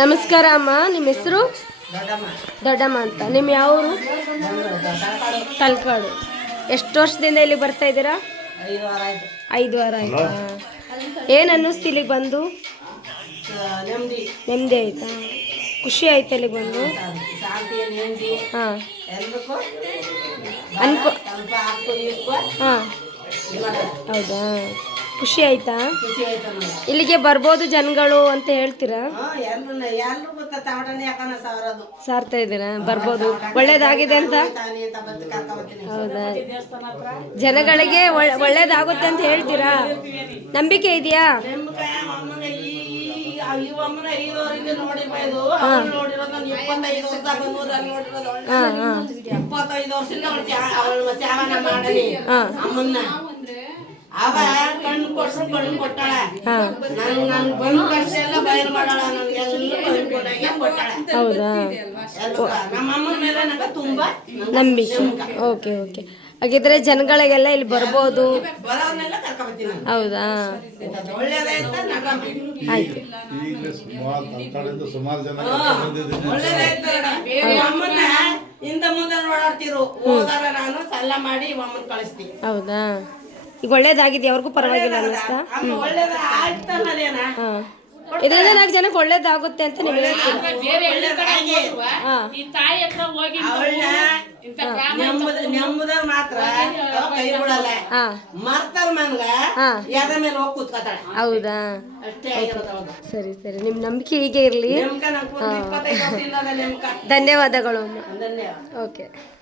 ನಮಸ್ಕಾರ ಅಮ್ಮ. ನಿಮ್ಮ ಹೆಸರು? ದೊಡ್ಡಮ್ಮ ಅಂತ. ನಿಮ್ಮ ಯಾವರು? ತಲಕಾಡು. ಎಷ್ಟು ವರ್ಷದಿಂದ ಇಲ್ಲಿ ಬರ್ತಾ ಇದ್ದೀರಾ? 5 ವಾರ ಆಯ್ತಾ? ಏನು ಅನ್ನಿಸ್ತು ಇಲ್ಲಿಗೆ ಬಂದು? ನೆಮ್ಮದಿ ಆಯ್ತಾ? ಖುಷಿ ಆಯ್ತಾ ಇಲ್ಲಿಗೆ ಬಂದು? ಹಾಂ ಹಾಂ ಹೌದಾ, ಖುಷಿ ಆಯ್ತಾ? ಇಲ್ಲಿಗೆ ಬರ್ಬೋದು ಜನಗಳು ಅಂತ ಹೇಳ್ತೀರಾ? ಸಾರ್ತಾ ಇದ್ದೀರಾ? ಬರ್ಬೋದು, ಒಳ್ಳೇದಾಗಿದೆ ಅಂತ? ಹೌದಾ, ಜನಗಳಿಗೆ ಒಳ್ಳೇದಾಗುತ್ತೆ ಅಂತ ಹೇಳ್ತೀರಾ? ನಂಬಿಕೆ ಇದೆಯಾ? ಅವ ಕಣ್ಣು ಕೊಟ್ಟು ಕಣ್ಣು ಕೊಟ್ಟಾಳ. ನಾನು ಬಂದ ಕಷ್ಟ ಎಲ್ಲ ಬಯಲು ಮಾಡಾಳ. ಹೌದಾ, ನಮ್ಮ ಅಮ್ಮನ ಮೇಲೆ ನನಗೆ ತುಂಬಾ ನಂಬಿಕೆ. ಓಕೆ ಓಕೆ, ಹಾಗಿದ್ರೆ ಜನಗಳಿಗೆಲ್ಲ ಇಲ್ಲಿ ಬರ್ಬೋದು. ಬರೋರ್ನೆಲ್ಲ ಕರ್ಕೊಂಡ್ಬರ್ತೀನಿ. ಹೌದಾ, ಒಳ್ಳೇದಾಯ್ತಾ ನಗಮ ಆಯ್ತು. ಅಮ್ಮನ್ನ ಇಂದ ಮುಂದೆ ನೋಡಾಡ್ತಿರು. ಹೋದಾರ ನಾನು ಸಲ್ಲ ಮಾಡಿ ಅಮ್ಮನ ಕಳಿಸ್ತೀನಿ. ಹೌದಾ, ಈಗ ಒಳ್ಳೇದಾಗಿದೆ, ಅವ್ರಿಗೂ ಪರವಾಗಿಲ್ಲ ಅನ್ನಿಸ್ತಾ? ಒಳ್ಳೇದ ಆಯ್ತಲ್ಲ. ಹಾಂ, ಇದರಿಂದ 4 ಜನಕ್ಕೆ ಒಳ್ಳೇದಾಗುತ್ತೆ ಅಂತ ನೀವು ಹೇಳ್ತೀರಾ? ನೆಮ್ಮದ ಮಾತ್ರ ಕೈ ಬಿಡಲ್ಲ. ಮರ್ತಾರ ನನ್ಗ ಎದ ಮೇಲೆ ಹೋಗಿ ಕೂತ್ಕೊತಾಳೆ. ಹೌದಾ, ಸರಿ ಸರಿ, ನಿಮ್ಮ ನಂಬಿಕೆ ಹೀಗೆ ಇರಲಿ. ಧನ್ಯವಾದಗಳು ಅಮ್ಮ. ಧನ್ಯವಾದ. ಓಕೆ.